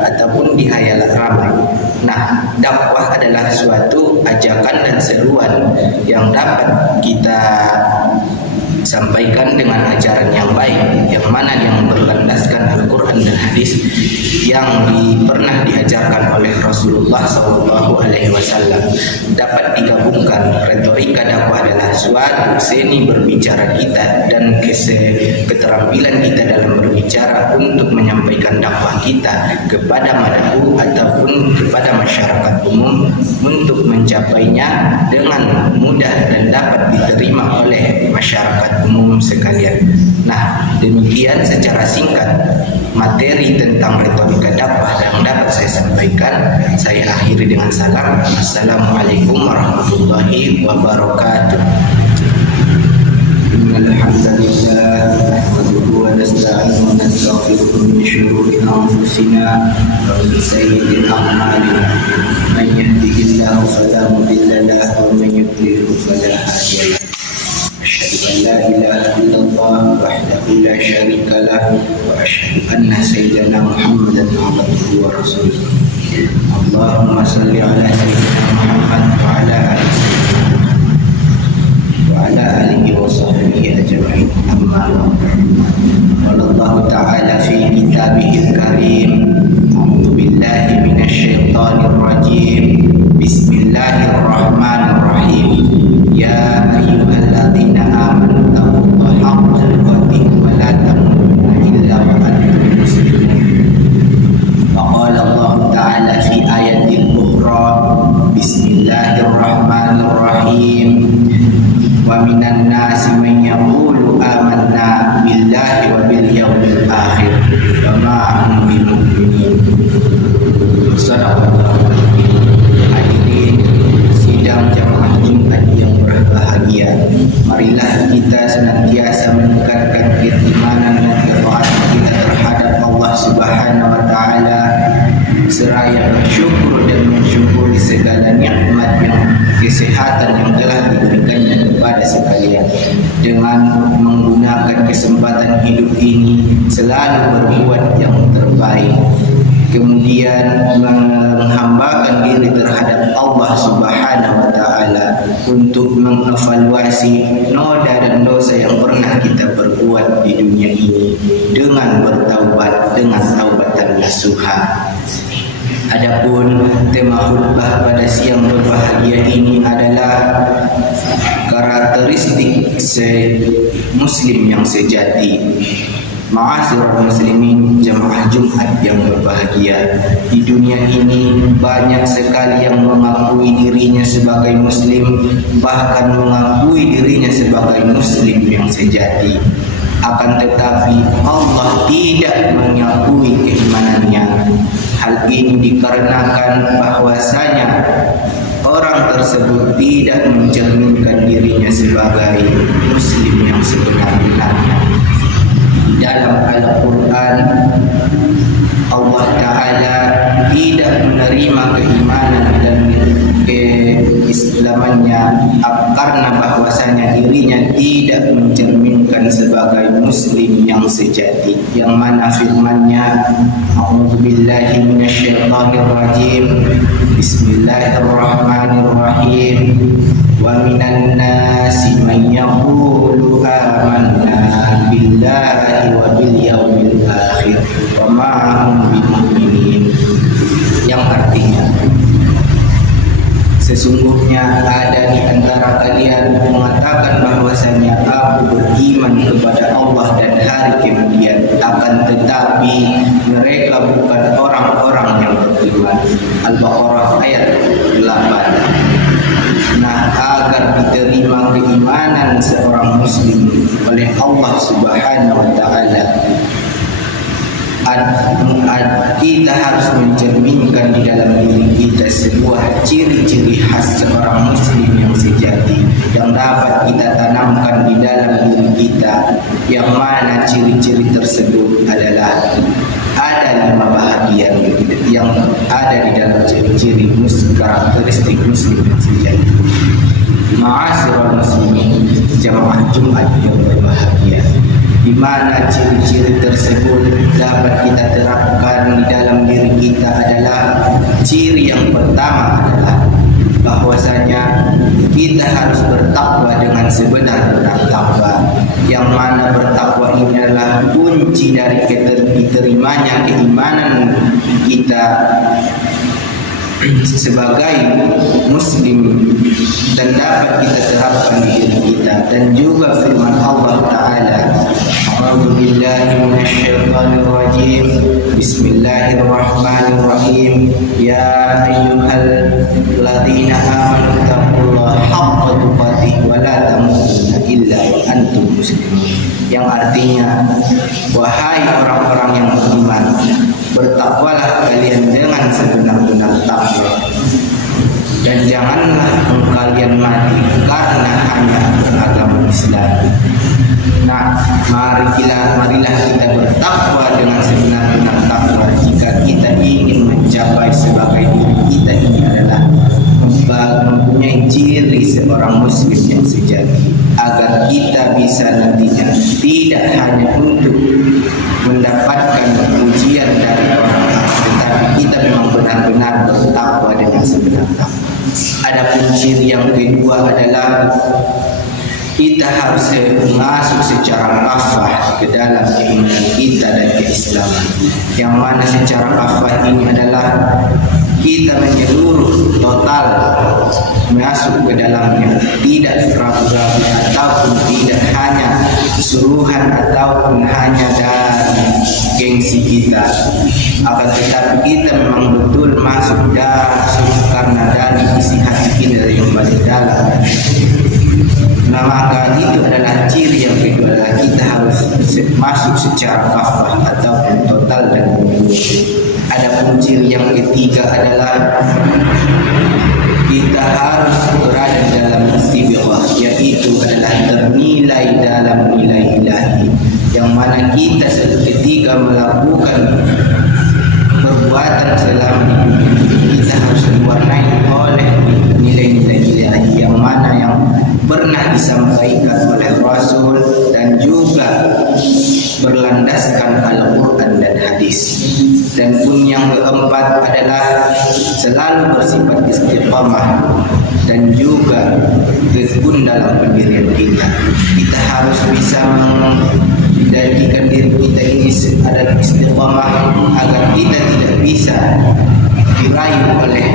ataupun dihayal ramai. Nah, dakwah adalah suatu ajakan dan seruan yang dapat kita sampaikan dengan ajaran yang baik, yang mana yang berlandaskan Al-Quran dan hadis yang pernah diajarkan oleh Rasulullah SAW. Dapat digabungkan. Retorika dakwah adalah suatu seni berbicara kita dan keterampilan kita dalam berbicara untuk menyampaikan dakwah kita kepada mad'u ataupun kepada masyarakat umum untuk mencapainya dengan mudah dan dapat diterima oleh masyarakat umum sekalian. Nah, demikian secara singkat materi tentang retorika dakwah yang dapat saya sampaikan. Saya akhiri dengan salam. Assalamualaikum warahmatullahi wabarakatuh. Innal hamdalillah nahmaduhu wa nasta'inuhu wa nastaghfiruhu min shururi anfusina wa min sayyi'ati a'malina. Man yahdihillahu fala mudilla lahu wa man yudlilhu fala hadiya lahu. أشهد أن لا إله إلا الله وحده لا شريك له وأشهد أن سيدنا محمدا عبده ورسوله. اللهم صل على سيدنا محمد وعلى آله وصحبه أجمعين. أما بعد، قال الله تعالى في كتابه الكريم: أعوذ بالله من الشيطان الرجيم. بسم الله الرحمن الرحيم. يا أيها الذين آمنوا اتقوا الله حق تقاته ولا تموتن إلا وأنتم مسلمون. وقال الله تعالى في آية أخرى: بسم الله الرحمن الرحيم. ومن الناس من يقول آمنا بالله وباليوم الآخر وما هم بمؤمنين. صدق الله. Hadirin sidang jamaah Jumat yang berbahagia, marilah kita senantiasa meningkatkan keimanan dan ketaatan kita terhadap Allah Subhanahu wa taala seraya bersyukur dan mensyukuri segala nikmat yang kesehatan yang telah diberikannya kepada sekalian, dengan menggunakan kesempatan hidup ini selalu berbuat yang terbaik, kemudian menghambakan diri terhadap Allah Subhanahu wa taala untuk mengevaluasi noda dan dosa yang pernah kita perbuat di dunia ini dengan bertaubat dengan taubatan nasuha. Adapun tema khutbah pada siang berbahagia ini adalah karakteristik muslim yang sejati. Ma'asyiral muslimin, jamaah Jumat yang berbahagia, di dunia ini banyak sekali yang mengakui dirinya sebagai muslim, bahkan mengakui dirinya sebagai muslim yang sejati. Akan tetapi Allah tidak mengakui keimanannya. Hal ini dikarenakan bahwasanya orang tersebut tidak mencerminkan dirinya sebagai muslim yang sebenar-benarnya. Dalam Al-Quran, Allah Ta'ala tidak menerima keimanan dan keislamannya karena bahwasanya dirinya tidak mencerminkan sebagai muslim yang sejati, yang mana firman-Nya: A'udzu billahi minasyaitonir rajim. Bismillahirrahmanirrahim. Wa minan nasi man yaqulu amanna billahi wa bil yaumil akhir wa ma hum bimu'minin. Yang artinya, sesungguhnya ada di antara kalian mengatakan bahwasanya aku beriman kepada Allah dan hari kemudian, akan tetapi mereka bukan orang-orang yang beriman. Al-Baqarah ayat 8. Nah, agar diterima keimanan seorang muslim oleh Allah Subhanahu wa taala, kita harus mencerminkan di dalam diri kita sebuah ciri-ciri khas seorang muslim yang sejati yang dapat kita tanamkan di dalam diri kita, yang mana ciri-ciri tersebut adalah ada 5 bahagian yang ada di dalam ciri-ciri karakteristik muslim yang sejati. Ma'asyiral muslimin, jamaah Jumat yang berbahagia, di mana ciri-ciri tersebut dapat kita terapkan di dalam diri kita ciri yang pertama adalah bahwasanya kita harus bertakwa dengan sebenar-benar takwa, yang mana bertakwa ini adalah kunci dari diterimanya keimanan kita sebagai muslim dan dapat kita terapkan di diri kita. Dan juga firman Allah Ta'ala, A'udzu billahi minasyaitonir rajim, Bismillahirrahmanirrahim, Ya ayyuhalladzina amanu taqullaha haqqa tuqatih wa la tamutunna illa wa antum muslimun. Yang artinya, wahai orang-orang yang beriman, bertakwalah kalian dengan sebenar-benar takwa, dan janganlah kalian mati karena hanya beragama Islam. Nah, marilah kita bertakwa dengan sebenar-benar takwa jika kita ingin mencapai sebagai diri kita ini adalah mempunyai ciri seorang muslim yang sejati, agar kita bisa nantinya tidak hanya untuk mendapatkan pujian dari orang lain, tetapi kita memang benar-benar bertakwa dengan sebenar takwa. Adapun ciri yang kedua adalah kita harus masuk secara kafah ke dalam keimanan kita dan keislaman, yang mana secara kafah ini adalah kita menyeluruh total masuk ke dalamnya, tidak ragu-ragu ataupun tidak hanya keseluruhan ataupun hanya dari gengsi kita, akan tetapi kita memang betul masuk karena dari isi hati kita yang paling dalam. Nah, maka itu adalah ciri yang kedua, adalah kita harus masuk secara kafah ataupun total dan menyeluruh. Adapun ciri yang ketiga adalah kita harus berada dalam istighfar, yaitu adalah ternilai dalam nilai ilahi, yang mana kita ketika melakukan perbuatan selama kita harus diwarnai oleh nilai-nilai ilahi, yang mana yang pernah disampaikan oleh Rasul dan juga berlandaskan Al-Quran dan hadis. Dan pun yang keempat adalah selalu bersifat istiqamah dan juga tekun dalam pendirian kita. Kita harus bisa menjadikan diri kita ini adalah istiqamah, agar kita tidak bisa dirayu oleh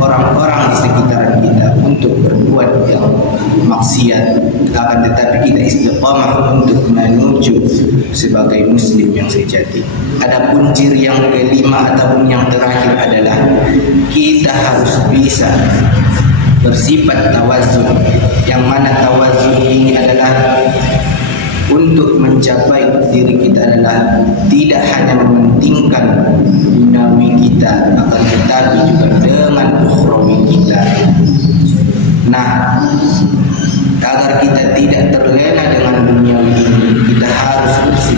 orang-orang di sekitaran kita untuk berbuat yang maksiat, akan tetapi kita istiqamah untuk menuju sebagai muslim yang sejati. Adapun ciri yang kelima ataupun yang terakhir adalah kita harus bisa bersifat tawazun, yang mana tawazun ini adalah untuk mencapai diri kita adalah tidak hanya mementingkan duniawi kita, akan tetapi juga dengan ukhrawi kita. Nah, agar kita tidak terlena dengan duniawi ini, kita harus bersifat